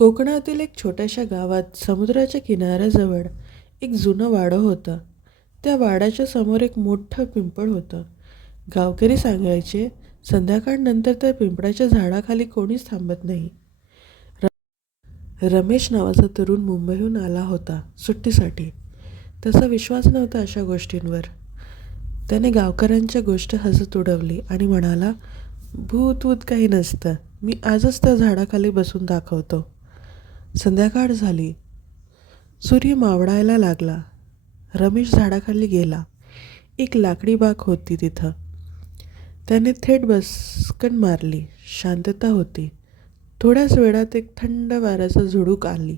कोकणातील एक छोट्याशा गावात समुद्राच्या किनाऱ्याजवळ एक जुनं वाडं होतं. त्या वाड्याच्या समोर एक मोठं पिंपळ होतं. गावकरी सांगायचे संध्याकाळनंतर त्या पिंपळाच्या झाडाखाली कोणीच थांबत नाही. र रमेश नावाचा तरुण मुंबईहून आला होता सुट्टीसाठी. त्याचा विश्वास नव्हता अशा गोष्टींवर. त्याने गावकऱ्यांच्या गोष्ट हसत उडवली आणि म्हणाला भूत काही नसतं. मी आजच त्या झाडाखाली बसून दाखवतो. संध्याकाळ झाली. सूर्य मावळायला लागला. रमेश झाडाखाली गेला. एक लाकडी बाग होती तिथं. त्याने थेट बसकन मारली. शांतता होती. थोड्याच वेळात एक थंड वाऱ्याचा झुडूक आली.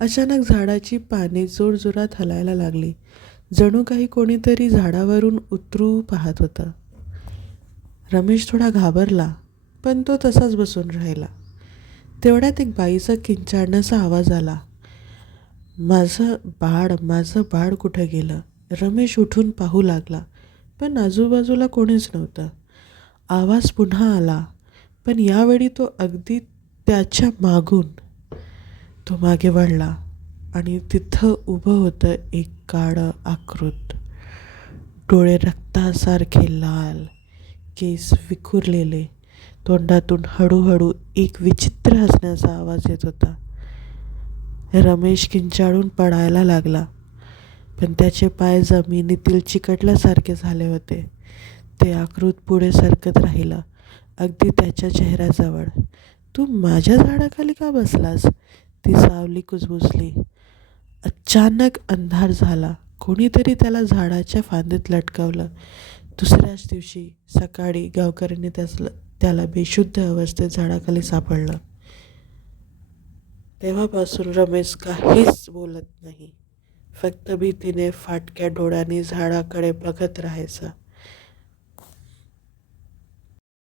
अचानक झाडाची पाने जोरजोरात हलायला लागली. जणू काही कोणीतरी झाडावरून उतरू पाहत होतं. रमेश थोडा घाबरला पण तो तसाच बसून राहिला. तेवढ्यात एक बाईचा किंचाळण्याचा आवाज आला. माझं बाळ माझं बाळ कुठं गेलं? रमेश उठून पाहू लागला पण आजूबाजूला कोणीच नव्हतं. आवाज पुन्हा आला पण यावेळी तो अगदी त्याच्या मागून तो मागे वळला आणि तिथं उभं होतं एक काळं आकृत. डोळे रक्तासारखे लाल केस विखुरलेले तोंडातून हळूहळू एक विचित्र हसण्याचा आवाज येत होता. रमेश किंचाळून पडायला लागला पण त्याचे पाय जमिनीतील चिकटल्यासारखे झाले होते. ते आकृत पुढे सरकत राहिलं अगदी त्याच्या चेहऱ्याजवळ. तू माझ्या झाडाखाली का बसलास? ती सावली कुजबुजली. अचानक अंधार झाला. कोणीतरी त्याला झाडाच्या फांदीत लटकवलं. दुसऱ्याच दिवशी सकाळी गावकऱ्यांनी त्यासलं त्याला बेशुद्ध अवस्थेत झाडाखाली सापडलं. तेव्हापासून रमेश काहीच बोलत नाही. फक्त भीतीने फाटक्या डोळ्यांनी झाडाकडे बघत राहायचा.